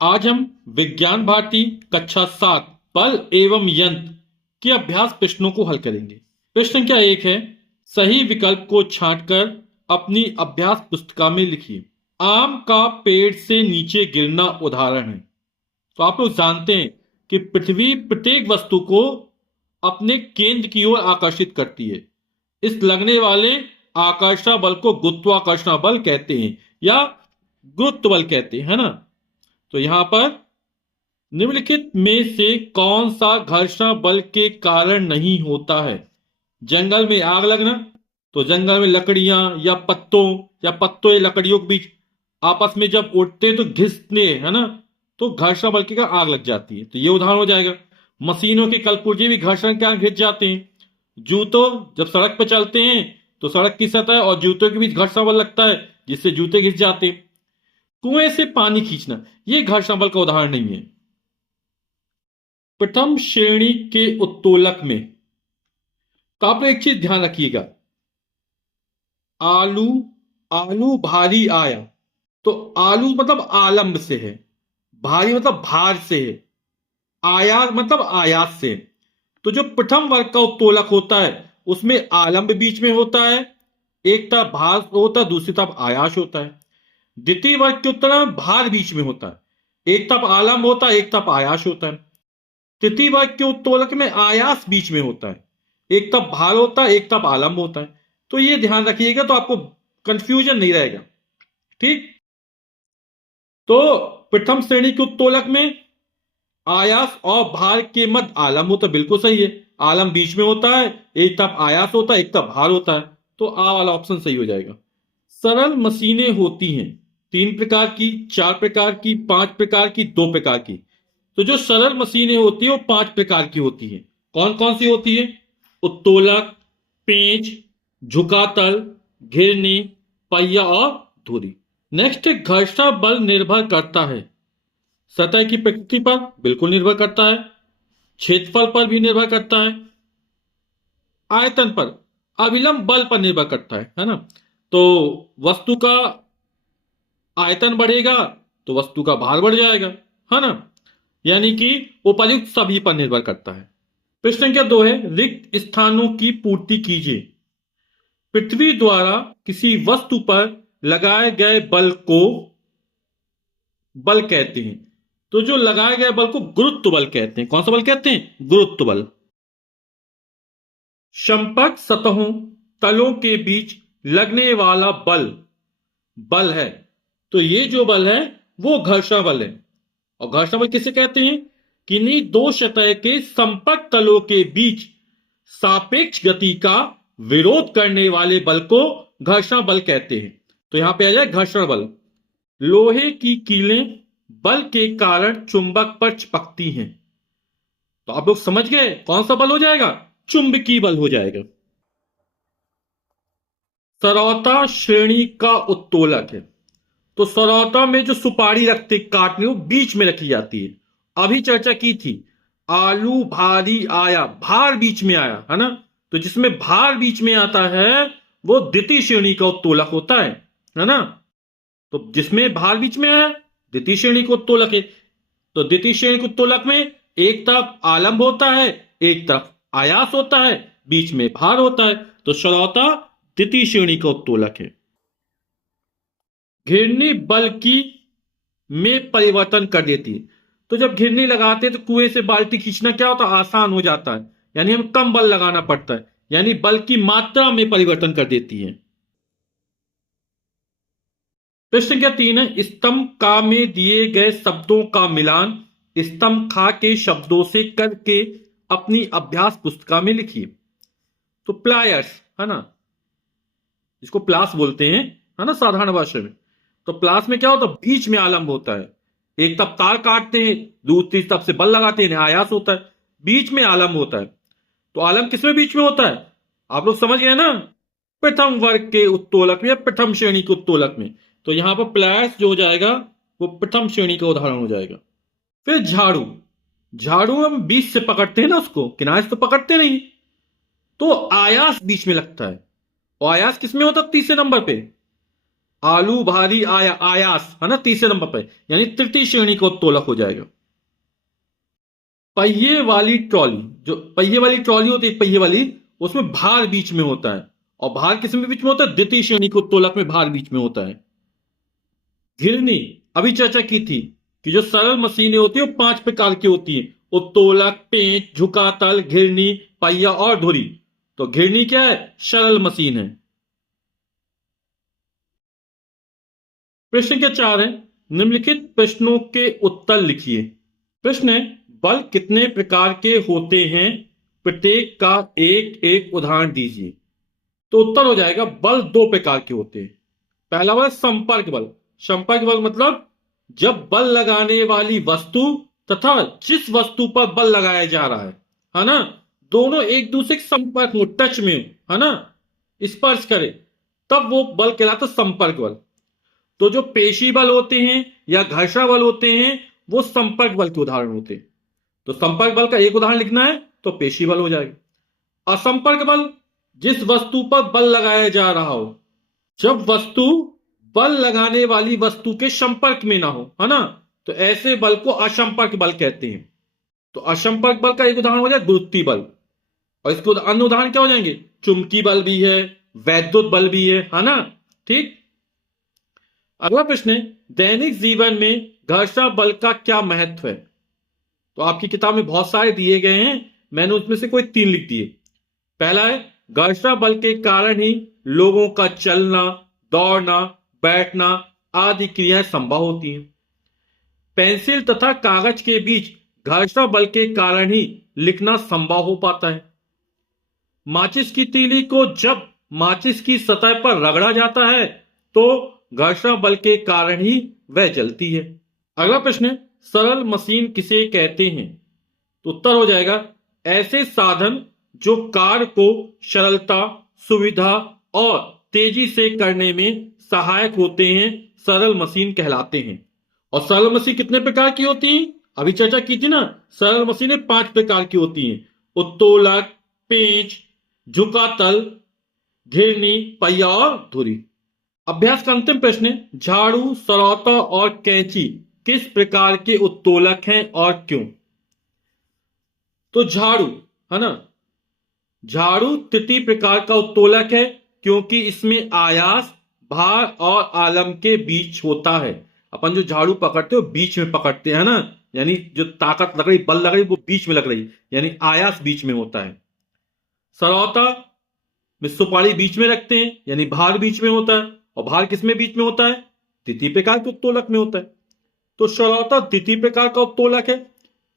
आज हम विज्ञान भारती कक्षा 7 बल एवं यंत्र के अभ्यास प्रश्नों को हल करेंगे। प्रश्न संख्या 1 है, सही विकल्प को छांटकर अपनी अभ्यास पुस्तिका में लिखिए। आम का पेड़ से नीचे गिरना उदाहरण है। तो आप लोग जानते हैं कि पृथ्वी प्रत्येक वस्तु को अपने केंद्र की ओर आकर्षित करती है। इस लगने वाले आकर्षण बल को गुरुत्वाकर्षण बल कहते हैं या गुरुत्व बल कहते हैं, है ना। तो यहां पर निम्नलिखित में से कौन सा घर्षण बल के कारण नहीं होता है? जंगल में आग लगना, तो जंगल में लकड़ियां या पत्तों या लकड़ियों के बीच आपस में जब उड़ते तो घिसते, है ना, तो घर्षण बल के कारण आग लग जाती है। तो ये उदाहरण हो जाएगा। मशीनों के कलपुर्जे भी घर्षण के कारण घिस जाते हैं। जूतों जब सड़क पर चलते हैं तो सड़क की सतह और जूतों के बीच घर्षण बल लगता है, जिससे जूते घिस जाते हैं। कुएं से पानी खींचना, यह घर्षण बल का उदाहरण नहीं है। प्रथम श्रेणी के उत्तोलक में तो आप एक चीज ध्यान रखिएगा, आलू आलू भारी आया, तो आलू मतलब आलंब से है, भारी मतलब भार से है, आयात मतलब आयात से। तो जो प्रथम वर्ग का उत्तोलक होता है उसमें आलंब बीच में होता है, एक तरफ भार होता है, दूसरी तरफ आयास होता है। द्वितीय वर्ग के उत्तोलक में भार बीच में होता है, एक तरफ आलंब होता है, एक तरफ आयास होता है। तृतीय वर्ग के उत्तोलक में आयास बीच में होता है, एक तरफ भार होता है, एक तरफ आलंब होता है। तो ये ध्यान रखिएगा, तो आपको कंफ्यूजन नहीं रहेगा। ठीक, तो प्रथम श्रेणी के उत्तोलक में आयास और भार के मध्य आलंब होता है, बिल्कुल सही है। आलंब बीच में होता है, एक तरफ आयास होता है, एक तरफ भार होता है। तो आ वाला ऑप्शन सही हो जाएगा। सरल मशीनें होती हैं 3 प्रकार की, 4 प्रकार की, 5 प्रकार की, 2 प्रकार की। तो जो सरल मशीनें होती है वो 5 प्रकार की होती है। कौन कौन सी होती है? उत्तोलक, पेंच, झुकातल, घिरनी, पहिया और धुरी। नेक्स्ट, घर्षण बल निर्भर करता है सतह की प्रकृति पर, बिल्कुल निर्भर करता है। क्षेत्रफल पर भी निर्भर करता है। आयतन पर, अविलंब बल पर निर्भर करता है ना। तो वस्तु का आयतन बढ़ेगा तो वस्तु का भार बढ़ जाएगा, है ना। यानी कि उपर्युक्त सभी पर निर्भर करता है। प्रश्न संख्या 2 है, रिक्त स्थानों की पूर्ति कीजिए। पृथ्वी द्वारा किसी वस्तु पर लगाए गए बल को बल कहते हैं। तो जो लगाए गए बल को गुरुत्व बल कहते हैं। कौन सा बल कहते हैं? गुरुत्व बल। संपर्क सतहों तलों के बीच लगने वाला बल बल है। तो ये जो बल है वो घर्षण बल है। और घर्षण बल किसे कहते हैं? किन्हीं दो सतह के संपर्क तलों के बीच सापेक्ष गति का विरोध करने वाले बल को घर्षण बल कहते हैं। तो यहां पे आ जाए घर्षण बल। लोहे की कीलें बल के कारण चुंबक पर चिपकती हैं। तो आप लोग समझ गए कौन सा बल हो जाएगा? चुंबकीय बल हो जाएगा। सरौता श्रेणी का उत्तोलक है। तो सरौता में जो सुपारी रखते काटने, वो बीच में रखी जाती है। अभी चर्चा की थी, आलू भारी आया, भार बीच में आया, है ना। तो जिसमें भार बीच में आता है वो द्वितीय श्रेणी का उत्तोलक होता है ना। तो जिसमें भार बीच में आया द्वितीय श्रेणी का उत्तोलक है। तो द्वितीय श्रेणी के उत्तोलक में एक तरफ आलंब होता है, एक तरफ आयास होता है, बीच में भार होता है। तो सरौता द्वितीय श्रेणी का उत्तोलक है। घिरनी बल की में परिवर्तन कर देती है। तो जब घिरनी लगाते हैं तो कुएं से बाल्टी खींचना क्या होता है? आसान हो जाता है, यानी हम कम बल लगाना पड़ता है, यानी बल की मात्रा में परिवर्तन कर देती है। प्रश्न संख्या 3 है, स्तंभ का में दिए गए शब्दों का मिलान स्तंभ खा के शब्दों से करके अपनी अभ्यास पुस्तिका में लिखिए। तो प्लायर्स, है ना, जिसको प्लास बोलते हैं, है ना, साधारण भाषा में। तो प्लास में क्या होता है? बीच में आलंब होता है। एक तरफ तार काटते हैं, दूसरी तरफ से बल लगाते हैं, आयास होता है, बीच में आलंब होता है। तो आलंब किसमें बीच में होता है? आप लोग समझ गए ना, प्रथम वर्ग के उत्तोलक में या प्रथम श्रेणी के उत्तोलक में। तो यहां पर प्लायर्स जो हो जाएगा वो प्रथम श्रेणी का उदाहरण हो जाएगा। फिर झाड़ू, झाड़ू हम बीच से पकड़ते हैं ना, उसको किनारे से तो पकड़ते नहीं। तो आयास बीच में लगता है, और आयास किसमें होता है? तीसरे नंबर पे। आलू भारी आयास है ना, तीसरे नंबर पर, यानी तृतीय श्रेणी का उत्तोलक हो जाएगा। पहिए वाली ट्रॉली, जो पहिए वाली ट्रॉली होती है पहिए वाली, उसमें भार बीच में होता है, और भार किसमें बीच में होता है? द्वितीय श्रेणी के उत्तोलक में भार बीच में होता है। घिरनी, अभी चर्चा की थी कि जो सरल मशीनें होती है वो 5 प्रकार की होती हैं: उत्तोलक, पेंच, झुकातल, घिरनी, पहिया और धुरी। तो घिरनी क्या है? सरल मशीन है। प्रश्न के 4 है, निम्नलिखित प्रश्नों के उत्तर लिखिए। प्रश्न है, बल कितने प्रकार के होते हैं? प्रत्येक का एक एक उदाहरण दीजिए। तो उत्तर हो जाएगा, बल 2 प्रकार के होते हैं। पहला बल संपर्क बल। संपर्क बल मतलब जब बल लगाने वाली वस्तु तथा जिस वस्तु पर बल लगाया जा रहा है ना, दोनों एक दूसरे के संपर्क में, टच में हो, है ना, स्पर्श करे, तब वो बल कहलाता है संपर्क बल। तो जो पेशी बल होते हैं या घर्षण बल होते हैं वो संपर्क बल के उदाहरण होते हैं। तो संपर्क बल का एक उदाहरण लिखना है तो पेशी बल हो जाएगा। असंपर्क बल, जिस वस्तु पर बल लगाया जा रहा हो, जब वस्तु बल लगाने वाली वस्तु के संपर्क में ना हो, है ना, तो ऐसे बल को असंपर्क बल कहते हैं। तो असंपर्क बल का एक उदाहरण हो जाए गुरुत्वीय बल, और इसके अन्य उदाहरण क्या हो जाएंगे? चुंबकीय बल भी है, वैद्युत बल भी है ना। ठीक। अगला प्रश्न है, दैनिक जीवन में घर्षण बल का क्या महत्व है? तो आपकी किताब में बहुत सारे दिए गए हैं, मैंने उसमें से कोई 3 लिख दिए। पहला है, घर्षण बल के कारण ही लोगों का चलना, दौड़ना, बैठना आदि क्रियाएं संभव होती हैं। पेंसिल तथा कागज के बीच घर्षण बल के कारण ही लिखना संभव हो पाता है। माचिस की तीली को जब माचिस की सतह पर रगड़ा जाता है तो घर्षण बल के कारण ही वह जलती है। अगला प्रश्न है, सरल मशीन किसे कहते हैं? तो उत्तर हो जाएगा, ऐसे साधन जो कार्य को सरलता, सुविधा और तेजी से करने में सहायक होते हैं, सरल मशीन कहलाते हैं। और सरल मशीन कितने प्रकार की होती हैं? अभी चर्चा की थी ना, सरल मशीनें 5 प्रकार की होती हैं: उत्तोलक, पेंच, झुकातल, घिरनी, पहिया और धुरी। अभ्यास का अंतिम प्रश्न है, झाड़ू, सरौता और कैंची किस प्रकार के उत्तोलक हैं और क्यों? तो झाड़ू, है ना, झाड़ू तृतीय प्रकार का उत्तोलक है क्योंकि इसमें आयास, भार और आलम के बीच होता है। अपन जो झाड़ू पकड़ते हो बीच में पकड़ते हैं ना, यानी जो ताकत लग रही, बल लग रही, वो बीच में लग रही, यानी आयास बीच में होता है। सरौता में सुपारी बीच में रखते हैं, यानी भार बीच में होता है, और भार किसमें बीच में होता है? तृतीय प्रकार के उत्तोलक में होता है। तो सरौता तृतीय प्रकार का उत्तोलक है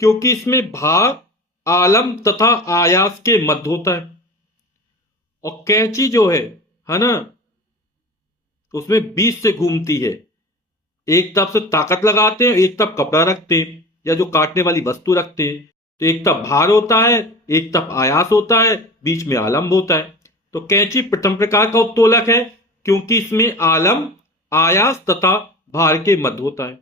क्योंकि इसमें भार, आलम तथा आयास के मध्य होता है। और कैंची जो है ना, उसमें बीच से घूमती है, एक तरफ से ताकत लगाते हैं, एक तरफ कपड़ा रखते हैं या जो काटने वाली वस्तु रखते हैं। तो एक तरफ भार होता है, एक तरफ आयास होता है, बीच में आलम्ब होता है। तो कैंची प्रथम प्रकार का उत्तोलक है क्योंकि इसमें आलम्ब, आयास तथा भार के मध्य होता है।